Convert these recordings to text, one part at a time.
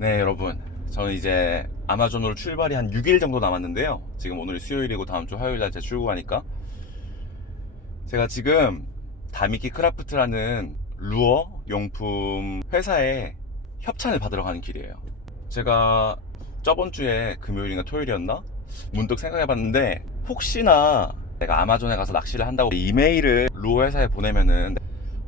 네, 여러분. 저는 이제 아마존으로 출발이 한 6일 정도 남았는데요. 지금 오늘 수요일이고 다음 주 화요일 날 제가 출국하니까. 제가 지금 다미키 크라프트라는 루어 용품 회사에 협찬을 받으러 가는 길이에요. 제가 저번 주에 금요일인가 토요일이었나? 문득 생각해 봤는데 혹시나 내가 아마존에 가서 낚시를 한다고 이메일을 루어 회사에 보내면은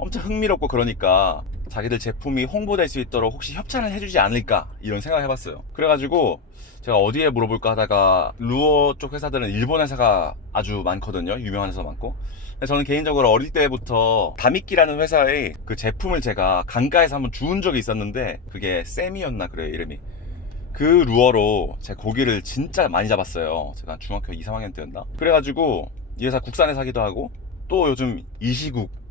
엄청 흥미롭고 그러니까 자기들 제품이 홍보될 수 있도록 혹시 협찬을 해주지 않을까 이런 생각을 해봤어요. 그래가지고 제가 어디에 물어볼까 하다가 루어 쪽 회사들은 일본 회사가 아주 많거든요. 유명한 회사 많고. 저는 개인적으로 어릴 때부터 다미키라는 회사의 그 제품을 제가 강가에서 한번 주운 적이 있었는데 그게 쌤이었나 그래요 이름이. 그 루어로 제 고기를 진짜 많이 잡았어요. 제가 중학교 2, 3학년 때였나? 그래가지고 이 회사 국산에 사기도 하고 또 요즘 이 시국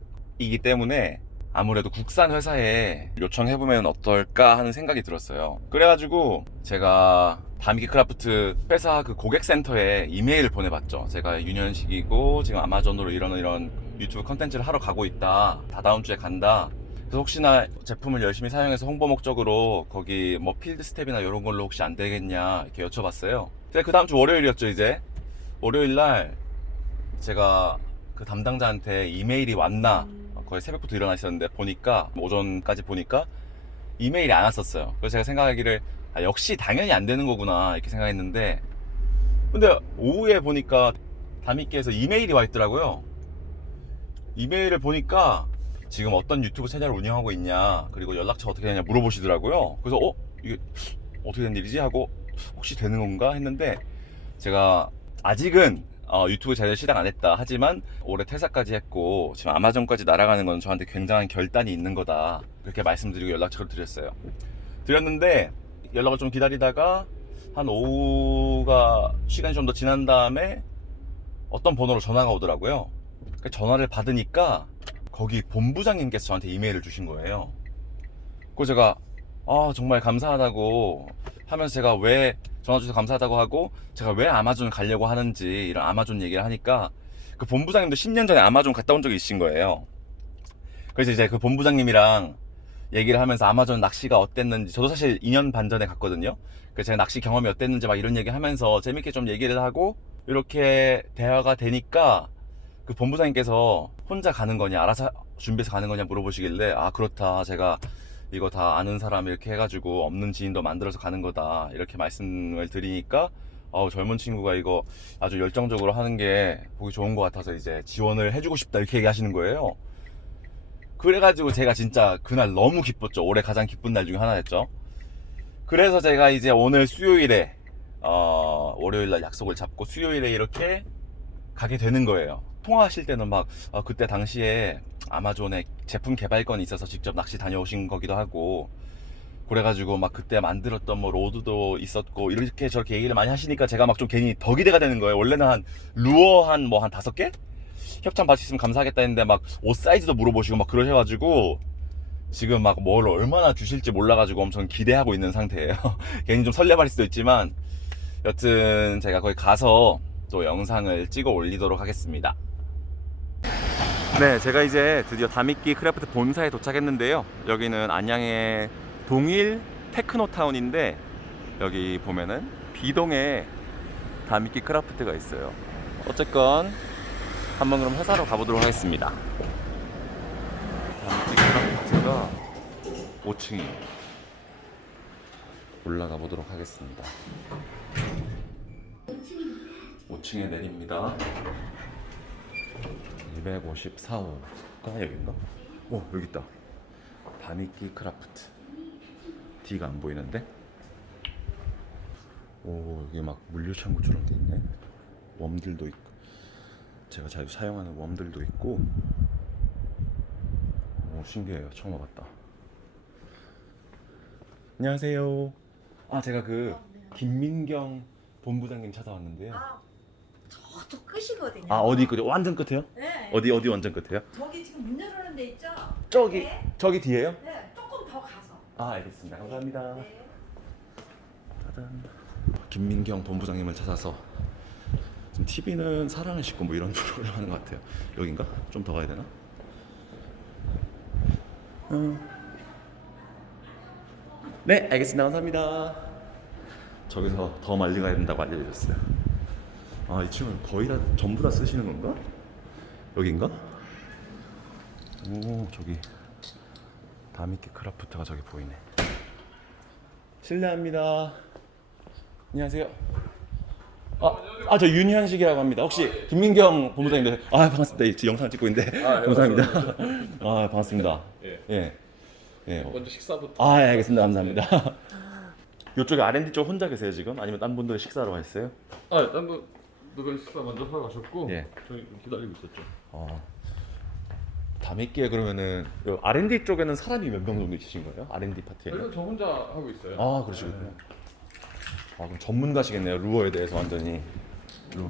이기 때문에 아무래도 국산 회사에 요청해보면 어떨까 하는 생각이 들었어요. 그래가지고 제가 다미키 크라프트 회사 그 고객센터에 이메일을 보내봤죠. 제가 유년식이고 지금 아마존으로 이런 이런 유튜브 컨텐츠를 하러 가고 있다. 다 다음 주에 간다. 그래서 혹시나 제품을 열심히 사용해서 홍보 목적으로 거기 뭐 필드 스텝이나 이런 걸로 혹시 안 되겠냐 이렇게 여쭤봤어요. 제가 그 다음 주 월요일이었죠 이제 월요일 날 제가 그 담당자한테 이메일이 왔나 거의 새벽부터 일어나 있었는데 보니까 오전까지 보니까 이메일이 안 왔었어요. 그래서 제가 생각하기를 아, 역시 당연히 안 되는 거구나 이렇게 생각했는데 근데 오후에 보니까 다미키에서 이메일이 와 있더라고요. 이메일을 보니까 지금 어떤 유튜브 채널을 운영하고 있냐 그리고 연락처 어떻게 되냐 물어보시더라고요. 그래서 어 이게 어떻게 된 일이지 하고 혹시 되는 건가 했는데 제가 아직은 어, 유튜브 제대로 시작 안 했다. 하지만 올해 퇴사까지 했고 지금 아마존까지 날아가는 건 저한테 굉장한 결단이 있는 거다. 그렇게 말씀드리고 연락처를 드렸어요. 드렸는데 연락을 좀 기다리다가 한 오후가 시간이 좀 더 지난 다음에 어떤 번호로 전화가 오더라고요. 그 전화를 받으니까 거기 본부장님께서 저한테 이메일을 주신 거예요. 그래서 제가 아 정말 감사하다고 하면서 제가 왜 전화 주셔서 감사하다고 하고 제가 왜 아마존 가려고 하는지 이런 아마존 얘기를 하니까 그 본부장님도 10년 전에 아마존 갔다 온 적이 있으신 거예요. 그래서 이제 그 본부장님이랑 얘기를 하면서 아마존 낚시가 어땠는지 저도 사실 2년 반 전에 갔거든요. 그래서 제가 낚시 경험이 어땠는지 막 이런 얘기 하면서 재밌게 좀 얘기를 하고 이렇게 대화가 되니까 그 본부장님께서 혼자 가는 거냐 알아서 준비해서 가는 거냐 물어보시길래 아 그렇다 제가 이거 다 아는 사람 이렇게 해가지고 없는 지인도 만들어서 가는 거다 이렇게 말씀을 드리니까 어 젊은 친구가 이거 아주 열정적으로 하는 게 보기 좋은 것 같아서 이제 지원을 해주고 싶다 이렇게 얘기하시는 거예요. 그래가지고 제가 진짜 그날 너무 기뻤죠. 올해 가장 기쁜 날 중에 하나였죠. 그래서 제가 이제 오늘 수요일에 어, 월요일 날 약속을 잡고 수요일에 이렇게 가게 되는 거예요. 통화하실 때는 막 아, 그때 당시에 아마존에 제품 개발 건이 있어서 직접 낚시 다녀오신 거기도 하고 그래가지고 막 그때 만들었던 뭐 로드도 있었고 이렇게 저렇게 얘기를 많이 하시니까 제가 막 좀 괜히 더 기대가 되는 거예요. 원래는 한 루어 한 뭐 한 다섯 개 협찬 받을 수 있으면 감사하겠다 했는데 막 옷 사이즈도 물어보시고 막 그러셔가지고 지금 막 뭘 얼마나 주실지 몰라가지고 엄청 기대하고 있는 상태예요. 괜히 좀 설레발일 수도 있지만 여튼 제가 거기 가서 또 영상을 찍어 올리도록 하겠습니다. 네, 제가 이제 드디어 다미끼 크래프트 본사에 도착했는데요. 여기는 안양의 동일 테크노타운인데 여기 보면은 B동에 다미끼 크래프트가 있어요. 어쨌건 한번 그럼 회사로 가보도록 하겠습니다. 다미끼 크래프트가 5층이 올라가 보도록 하겠습니다. 5층에 내립니다. 254호가 여긴가? 오 여기 있다. 다미끼 크라프트. D가 안 보이는데? 오 여기 막 물류 창고처럼 돼 있네. 웜들도 있고 제가 자주 사용하는 웜들도 있고. 오 신기해요. 처음 와봤다. 안녕하세요. 아 제가 그 김민경 본부장님 찾아왔는데요. 아, 저쪽 끝이거든요. 아 어디 끝이 완전 끝에요? 네. 어디 어디 완전 끝에요? 저기 지금 문 열어놓은 데 있죠? 저기 네. 저기 뒤에요? 네, 조금 더 가서. 아 알겠습니다. 감사합니다. 네. 짜잔. 김민경 본부장님을 찾아서 지금 TV는 사랑을 싣고 뭐 이런 프로그램 하는 것 같아요. 여긴가? 좀 더 가야 되나? 어. 네, 알겠습니다. 감사합니다. 저기서 더 멀리 가야 된다고 알려주셨어요. 아, 이 층은 거의 다 전부 다 쓰시는 건가? 여긴가? 오, 저기 다미키 크라프트가 저기 보이네. 실례합니다. 안녕하세요. 아, 아, 저 윤현식이라고 합니다. 혹시 김민경 본부장님들, 아, 반갑습니다. 이 영상 찍고 있는데. 아, 예, 감사합니다. 아, 반갑습니다. 예. 예. 예. 먼저 식사부터. 아, 예, 알겠습니다. 감사합니다. 이쪽에 R&D 쪽 혼자 계세요 지금? 아니면 딴 분들 식사하러 가 있어요? 아, 딴분 누가 식사 먼저 하러 가셨고 예. 저희 기다리고 있었죠. 어. 다미끼에 그러면은 요 R&D 쪽에는 사람이 몇 명 정도 계신 거예요? R&D 파티에? 저희는 저 혼자 하고 있어요. 아, 그러시군요. 아, 그럼 전문가시겠네요. 루어에 대해서 완전히. 루.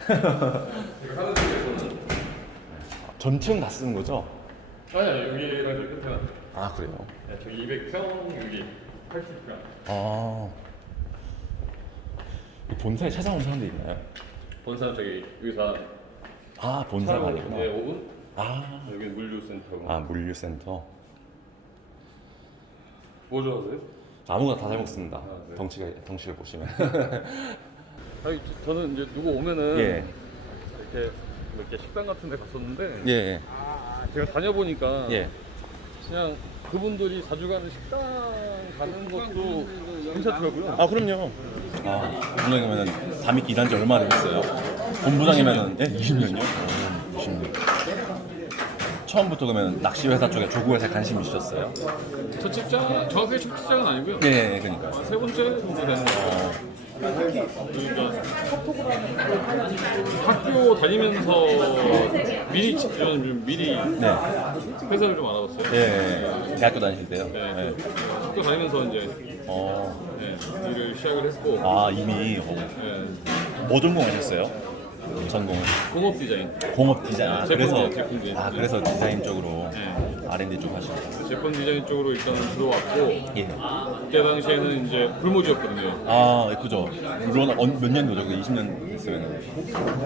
제가 하는 쪽에서는 전층 다 쓰는 거죠? 아니 아니 여기랑 저기 끝에는 아, 그래요. 네, 저기 200평 여기 80평. 아. 이 본사에 찾아온 사람들 있나요? 본사는 저기 의사 아, 본사가 아니구나. 네, 5분. 아. 여기 물류센터고. 아, 물류센터. 뭐 좋아하세요? 아무거나 다 잘 먹습니다. 아, 네. 덩치가 덩치를 보시면. 아니 저- 저는 이제 누구 오면은 예. 이렇게 뭐 이렇게 식당 같은 데 갔었는데 예, 예. 제가 다녀보니까 예. 그냥 그분들이 자주 가는 식당 가는 것도 괜찮더라고요. 아 그럼요. 아 본부장이면은 다미끼 일한 지 얼마나 되셨어요? 본부장이면은 예? 20년요? 20년. 처음부터 그러면 낚시 회사 쪽에 조구 회사에 관심 있으셨어요? 첫 직장 정확하게 첫 직장은 아니고요. 예, 예 그러니까. 세 번째 정도 되는 거. 그러니까 학교 다니면서 미리 지- 저는 좀 미리 네. 회사를 좀 알아봤어요. 예, 예. 대학교 다니실 때요? 네. 예. 학교 다니면서 이제 어. 네, 일을 시작을 했고 아 이미 어, 네, 뭐 전공하셨어요? 전공은 공업 디자인, 공업 디자인. 아, 제품 그래서 디자인, 제품 디자인. 아 그래서 디자인 쪽으로 네. R&D 쪽 하시고. 제품 디자인 쪽으로 일단 들어왔고 예. 그때 당시에는 이제 불모지였거든요. 아, 그죠. 물론 언- 몇 년도죠? 그 20년 됐으면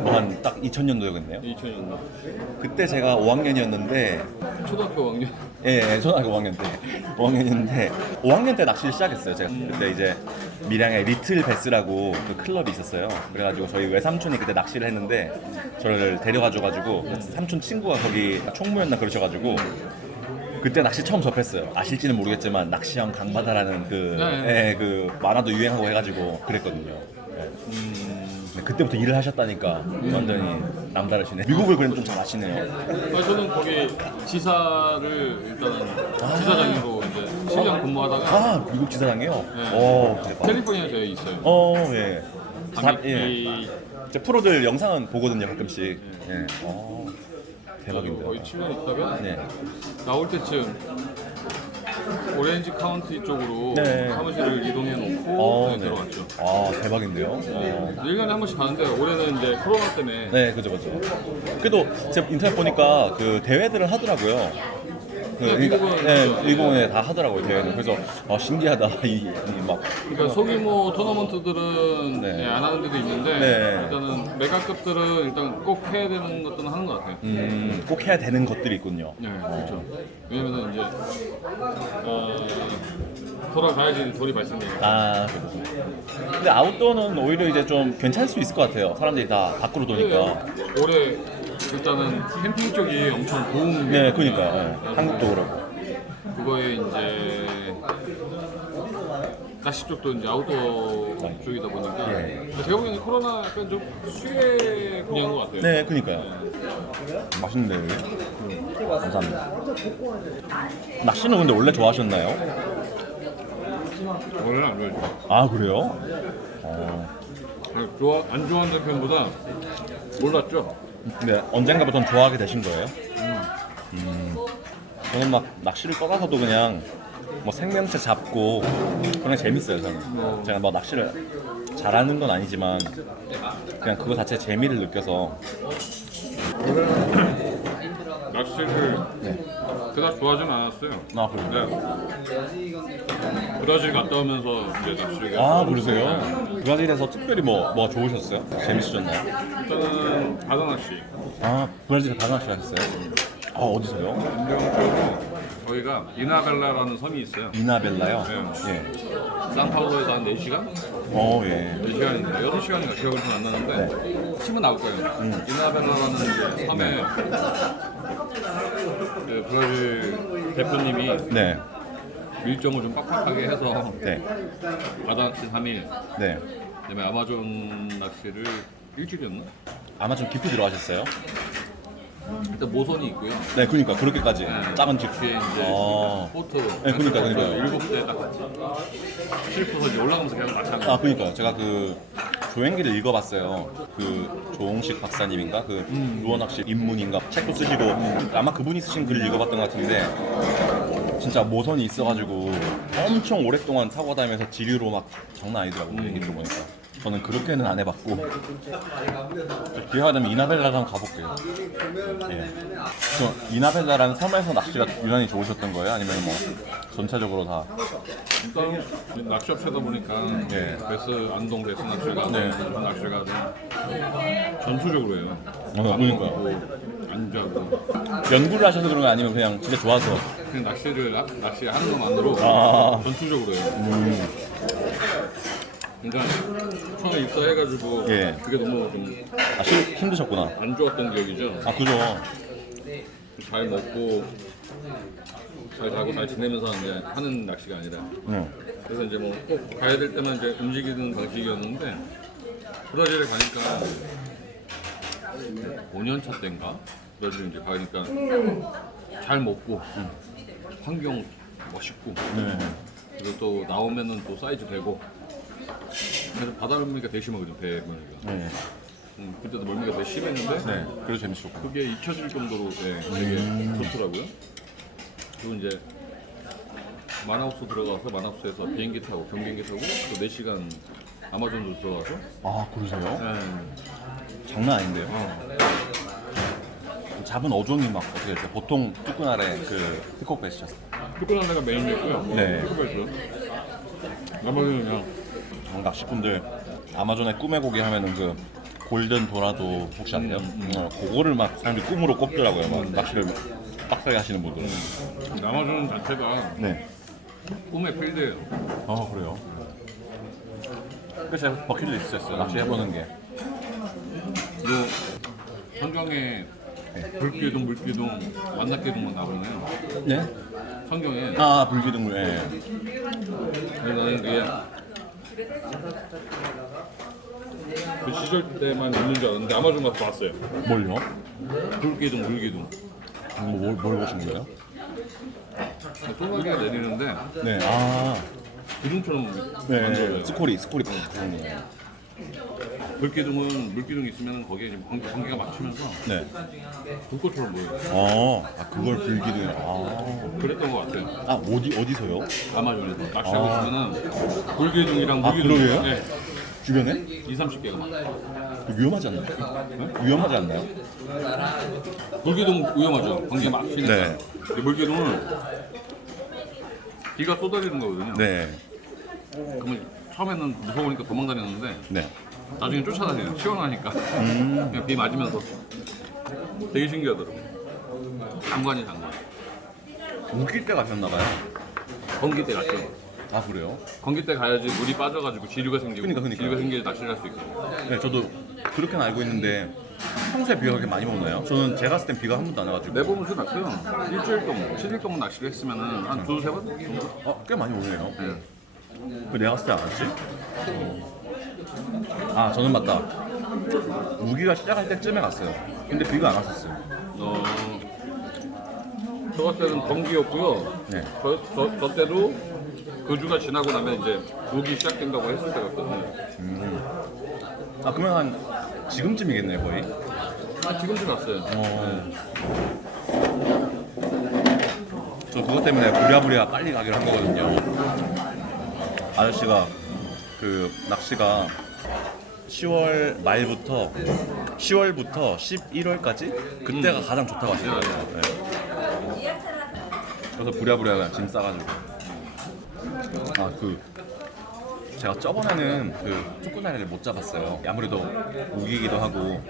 뭐한 딱 2000년도였겠네요. 2000년 그때 제가 5학년이었는데 초등학교 5학년. 예, 예, 초등학교 5학년 때 5학년이었는데 5학년 때 낚시를 시작했어요. 제가 그때 이제 밀양에 리틀 베스라고 그 클럽이 있었어요. 그래가지고 저희 외삼촌이 그때 낚시를 했는데 저를 데려가줘가지고 삼촌 친구가 거기 총무였나 그러셔가지고 그때 낚시 처음 접했어요. 아실지는 모르겠지만 낚시형 강바다라는 그, 네. 예, 그 만화도 유행하고 해가지고 그랬거든요. 예. 근데 그때부터 일을 하셨다니까 완전히 남다르시네. 미국을 그래도 좀잘 아시네요. 아, 저는 거기 지사를 일단은 지사장으로 이제 7년 근무하다가 아 미국 지사장이요? 네. 오 대박. 캘리포니아에 있어요. 어 예. 사, 예. 담이 제 프로들 영상은 보거든요 가끔씩. 예. 어 대박인데요. 거의 7년 있다가 네. 나올 때쯤 오렌지 카운티 쪽으로 네. 사무실을 이동해 놓고 어, 네, 네. 들어갔죠. 아 대박인데요. 어. 1년에 한 번씩 가는데 올해는 이제 코로나 때문에 네, 그죠, 그죠. 그래도 제가 인터넷 보니까 그 대회들을 하더라고요. 그, 네, 그죠. 미국에 다 하더라고요 대회는. 그래서 아, 신기하다 이 막. 그러니까 소규모 토너먼트들은 네. 네, 안 하는 데도 있는데 네. 일단은 메가급들은 일단 꼭 해야 되는 것들은 하는 것 같아요. 음, 꼭 해야 되는 것들이 있군요. 네, 그렇죠. 왜냐면은 이제 어, 돌아가야지 돈이 발생되니까. 아, 그렇죠. 근데 아웃도어는 오히려 이제 좀 괜찮을 수 있을 것 같아요. 사람들이 다 밖으로 도니까. 네, 올해 일단은 캠핑 쪽이 엄청 보험. 네, 그러니까 예. 한국도 그렇고. 그거에 이제 낚시 쪽도 이제 아웃도어 쪽이다 보니까 예. 제가 보기에는 코로나 약간 좀 수혜 분야인 것 같아요. 네, 그니까요. 맛있는데요, 여기? 감사합니다. 낚시는 근데 원래 좋아하셨나요? 원래는 안 좋아했죠. 아, 그래요? 어, 좋아 안 좋아하는 편보다 몰랐죠. 근데 언젠가부터 좋아하게 되신 거예요? 음. 저는 막 낚시를 떠나서도 그냥 뭐 생명체 잡고 그냥 재밌어요, 저는. 제가 뭐 낚시를 잘하는 건 아니지만 그냥 그거 자체 재미를 느껴서 낚시를 그다지 좋아하진 않았어요. 아, 그래요? 네. 브라질 갔다 오면서 이제 낚시를 아, 그러세요? 브라질에서 특별히 뭐, 뭐가 좋으셨어요? 재밌으셨나요? 일단은 바다 낚시. 아, 브라질에 바다 낚시 하셨어요? 아, 어디서요? 인정 쪽으로 저희가 이나벨라라는 섬이 있어요. 이나벨라요? 네. 예. 산파울로에서 한 4시간? 어, 예. 4시간인가 6시간인가 기억이 잘 안 나는데 치면 나올 거예요. 이나벨라라는 이제 섬에 그 브라질 대표님이 네. 일정을 좀 빡빡하게 해서 네. 바다 낚시 3일, 네. 그다음에 아마존 낚시를 일주일이었나? 아마 좀 깊이 들어가셨어요? 일단 모선이 있고요. 네, 그러니까 그렇게까지 네. 작은 집. 뒤에 이제 어. 보트. 네, 그러니까, 그러니까. 일곱 대딱 실고서 이제 올라가면서 그냥 낚시하는 아, 그러니까 제가 그 조행기를 읽어봤어요. 그 조홍식 박사님인가 그 루어낚시 입문인가 책도 쓰시고 아마 그분이 쓰신 글을 읽어봤던 것 같은데 진짜 모선이 있어가지고 엄청 오랫동안 타고 다니면서 지류로 막 장난 아니더라고요. 얘기 들어보니까. 저는 그렇게는 안 해봤고 기회가 되면 이나벨라를 한번 가볼게요. 예. 저 이나벨라라는 섬에서 낚시가 유난히 좋으셨던 거예요? 아니면 뭐 전체적으로 다? 일단 낚시 업체다 보니까 예. 베스 안동 베스 낚시가 네. 네. 낚시가 전투적으로 해요. 어, 그러니까. 안 자고 연구를 하셔서 그런 거 아니면 그냥 진짜 좋아서? 그냥 낚시를 하- 낚시 하는 것만으로 아. 전투적으로 해요. 그러니까 처음에 입사해가지고 예. 그게 너무 좀 안 아, 힘- 힘드셨구나. 좋았던 기억이죠. 아, 그죠. 잘 먹고 잘 자고 잘 지내면서 이제 하는 낚시가 아니라 응. 그래서 이제 뭐 꼭 가야 될 때만 이제 움직이는 방식이었는데 브라질에 가니까 5년 차 때인가 브라질 이제 가니까 잘 먹고 환경 멋있고 네. 그리고 또 나오면은 또 사이즈 되고 그래서 보니까 되게 심하거든 배 보니까 네. 음, 그때도 멀미가 되게 심했는데 네. 그래서 재밌었고. 그게 잊혀질 정도로 네, 되게 좋더라고요. 그리고 이제 마나우스 들어가서 마나우스에서 비행기 타고 경비행기 타고 또 4시간 아마존으로 들어가서 아, 그러세요? 네. 장난 아닌데요? 어, 잡은 어종이 막 어떻게 됐어요? 보통 뚜꾸날에 그 피콕 베시셨어요? 뚜꾸나네가 메인이었고요. 네. 뚜꾸베스. 나머지는 그냥 막 낚시꾼들 아마존의 꿈의 고기 하면은 그 골든 도라도 혹시 아세요? 어, 그거를 막 사람들이 꿈으로 꼽더라고요. 막 낚시를 빡세게 하시는 분들은. 아마존 자체가 네. 꿈의 필드예요. 아, 그래요? 그래서 제가 버킷리스트였어요. 낚시 해보는 게. 그리고 성경에 불기둥, 물기둥, 만납기둥만 나오잖아요. 네? 성경에 아, 불기둥물, 예. 근데 나는 그게 그 시절 때만 있는 줄 알았는데 아마존 가서 봤어요. 뭘요? 불기둥, 물기둥. 뭐, 뭘, 뭘 보신 거예요? 소나기가 내리는데 네, 아, 기둥처럼 네, 만들어요. 스코리, 스코리 팍 불기둥은 물기둥 있으면 거기에 지금 공기, 공기가 막히면서 네. 불꽃처럼 보여요. 어, 아, 그걸 불기둥. 아, 그랬던 것 같아요. 아 어디 어디서요? 아마존에서 낚시하고 아. 있으면은 불기둥이랑 아, 물기둥 그러게요? 네, 주변에 2, 30개가 막. 위험하지 않나요? 네? 위험하지 않나요? 물기둥 위험하죠. 공기가 막히니까. 네. 물기둥은 비가 쏟아지는 거거든요. 네, 그러면 처음에는 무서우니까 도망다녔는데 네. 나중에 쫓아다녀요. 시원하니까. 음, 그냥 비 맞으면서. 되게 신기하더라고요. 장관이 장관. 웃길 때 가셨나봐요. 건기 때 갔죠. 아 그래요? 건기 때 가야지 물이 빠져가지고 지류가 생기고 그러니까, 그러니까. 지류가 생길 때 낚시를 할 수 있고. 네, 저도 그렇게는 알고 있는데 평소에 비가 그렇게 많이 오나요? 저는 제가 갔을 땐 비가 한 번도 안 와가지고. 내보면 좀 낚시요. 일주일 동안, 7일 동안 낚시를 했으면은 한 두세 번 정도? 어, 꽤 많이 오네요. 네. 왜 내가 갔을 때 안 왔지? 아, 저는 맞다. 우기가 시작할 때쯤에 갔어요. 근데 비가 안 왔었어요. 어, 저 같을 때는 건기였고요. 네. 저, 저, 저 때도 그 주가 지나고 나면 이제 녹이 시작된다고 했을 때였거든요. 아, 그러면 한 지금쯤이겠네요, 거의. 아, 지금쯤 왔어요. 어. 저 그것 때문에 부랴부랴 빨리 가기로 한 거거든요. 아저씨가 그 낚시가 10월 말부터 10월부터 11월까지 그때가 가장 좋다고 하시더라고요. 네. 그래서 부랴부랴 짐 싸가지고. 아 그 제가 저번에는 그 쭈꾸나리를 못 잡았어요. 아무래도 우기기도 하고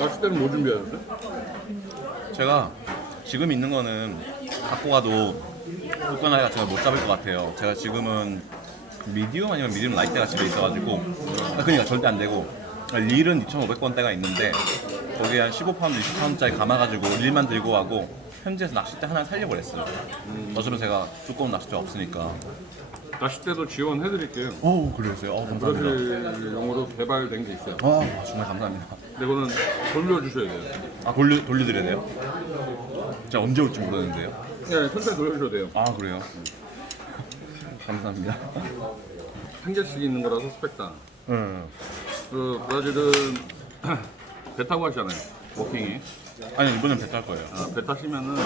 낚시 때는 뭐 준비하셨어요? 제가 지금 있는 거는 갖고 가도 뚜껑하기가 제가 못 잡을 것 같아요. 제가 지금은 미디움 아니면 미디움 라이트가 집에 있어가지고 아, 그러니까 절대 안 되고 릴은 2,500원대가 있는데 거기에 한 15파운드, 20파운드짜리 감아가지고 릴만 들고 가고 현지에서 낚싯대 하나 살려버렸어요. 어차피 제가 두꺼운 낚싯대 없으니까. 낚싯대도 지원해드릴게요. 오 그러세요? 어, 감사합니다. 브라질용으로 개발된 게 있어요. 아 정말 감사합니다. 근데 그거는 돌려주셔야 돼요. 아 돌려 돌려드려야 돼요? 제가 언제 올지 모르는데요. 네, 천천히 돌려주셔야 돼요. 아 그래요? 감사합니다. 한 개씩 있는 거라서 스펙당. 응. 그 브라질은 배 타고 하시잖아요. 워킹이. 아니 이번엔 배탈 거예요. 아, 배 타시면은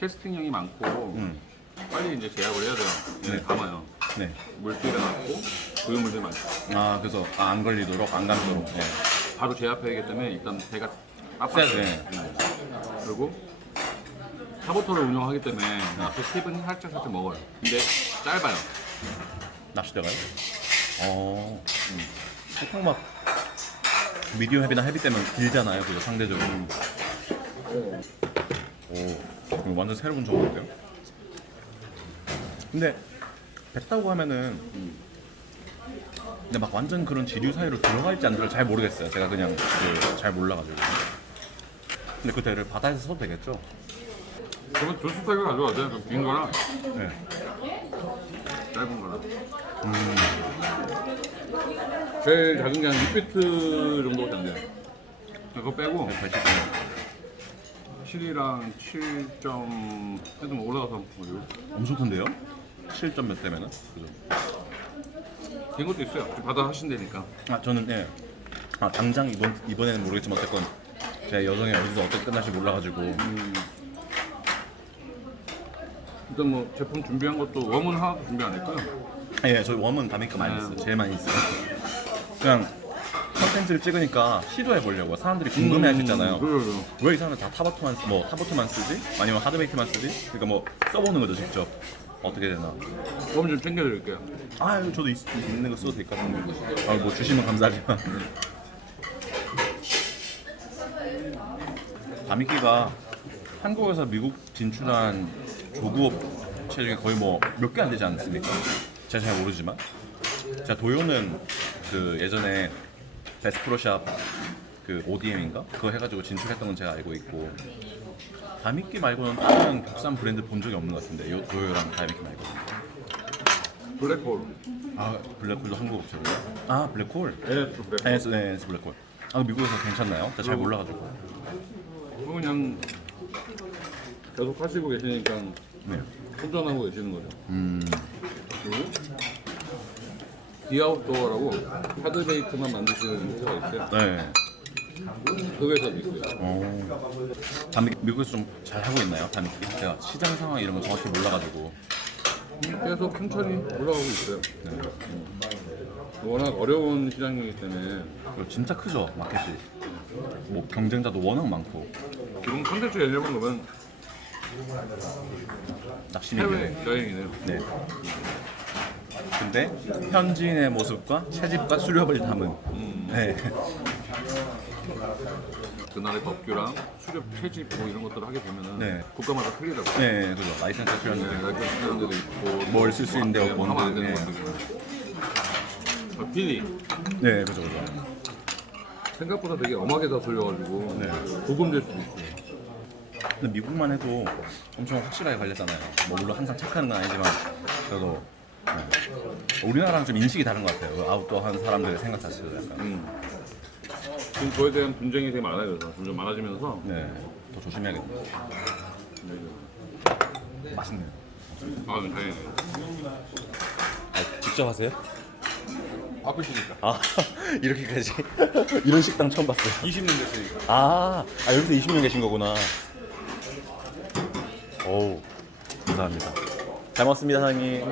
캐스팅량이 많고 음. 빨리 이제 제약을 해야 돼요. 얘네 네. 감아요. 네. 물기가 많고 고유물들 많고 아 그래서 아, 안 걸리도록 안 감도록. 네. 바로 제압해야 하기 때문에 일단 배가. 돼. 네. 그리고 사보터를 운영하기 때문에 앞에 팁은 살짝 살짝 먹어요. 근데 짧아요. 낚시대가요? 어. 음. 보통 막 미디어 헤비나 헤비 때면 길잖아요. 그죠 상대적으로. 오. 이거 완전 새로운 정보인데요? 근데 배 타고 하면은 근데 막 완전 그런 지류 사이로 들어갈지 안 들어갈지 잘 모르겠어요. 제가 그냥 그잘 몰라가지고. 근데 그 대를 바다에서 써도 되겠죠? 그러면 조스타이를 가져가세요. 좀긴 거랑 네. 음. 제일 작은 게 한 6비트 정도밖에 안 돼요. 그거 빼고 7이랑 7점 해도 뭐 올라가서 뭐 엄청 큰데요? 7점 몇 대면은? 그죠? 된 것도 있어요. 바다 하신다니까. 아 저는 예. 아 당장 이번 이번에는 모르겠지만 어쨌건 제가 여정이 어디서 어떻게 끝날지 몰라가지고 일단 뭐 제품 준비한 것도 웜은 하나도 준비 안 했고요. 예 저희 웜은 다미카 많이 네. 있어요 제일 많이 있어요 그냥 컨텐츠를 찍으니까 시도해 보려고 사람들이 궁금해 할 수 있잖아요 그래요. 왜 이 사람은 다 타버트만 쓰- 뭐 타버트만 쓰지 아니면 하드베이트만 쓰지 그러니까 뭐 써보는 거죠 직접 어떻게 되나 웜좀 챙겨드릴게요. 아 이거 저도 있, 있는 거 써도 될 것 같은데 아뭐 주시면 감사하지만 다미끼가 한국에서 미국 진출한 조그업체 중에 거의 뭐 몇 개 안 되지 않습니까? 제가 잘 모르지만 제가 도요는 그 예전에 베스프로샵 그 ODM인가 그거 해가지고 진출했던 건 제가 알고 있고 다미끼 말고는 다른 국산 브랜드 본 적이 없는 것 같은데 요 도요랑 다미끼 말고 블랙홀. 아 블랙홀도 한국 업체로요? 아 블랙홀 NS 블랙홀. NS NS 블랙홀 아 미국에서 괜찮나요? 제가 잘 몰라가지고 그거 그냥 계속 하시고 계시니까 네. 혼전하고 계시는 거죠. 음 그리고 디아웃도어라고 하드베이트만 만드시는 회사가 있어요. 네. 그 회사도 있어요. 어. 다미 미국에서 좀 잘 하고 있나요? 다미끼 제가 시장 상황 이런 거 정확히 몰라가지고 계속 천천히 올라가고 있어요. 네. 워낙 어려운 시장이기 때문에 그리고 진짜 크죠 마켓이 뭐 경쟁자도 워낙 많고 지금 컨텐츠 열려면 보면 낚시 해외 미디어 여행이네요. 네. 근데 현지인의 모습과 채집과 수렵을 담은 음, 네. 그날의 법규랑 수렵 채집 뭐 이런 것들을 하게 되면은 네. 국가마다 틀리더라고요. 네, 그죠. 라이센스 네, 필요한데. 라이트 쓰는 데도 있고 뭘 쓸수 있는데 뭐 하면 안 되는 뭔데, 것들. 어, 필이 네, 그죠, 그죠. 생각보다 되게 엄하게 다 돌려가지고 네. 고금될 수도 있어요. 근데 미국만 해도 엄청 확실하게 관리했잖아요. 뭐 물론 항상 착한 건 아니지만 그래도 네. 우리나라랑 좀 인식이 다른 것 같아요. 그 아웃도어 하는 사람들의 생각 자체도 약간. 음. 지금 그거에 대한 분쟁이 되게 많아요. 그래서 점점 많아지면서 네, 더 조심해야겠네요. 네. 맛있네요. 아, 다행이네요. 아, 직접 하세요? 바쁘시니까. 아, 이렇게까지 이런 식당 처음 봤어요. 20년 됐으니까. 아, 아 여기서 20년 계신 거구나. 어우, 감사합니다. 잘 먹었습니다, 사장님.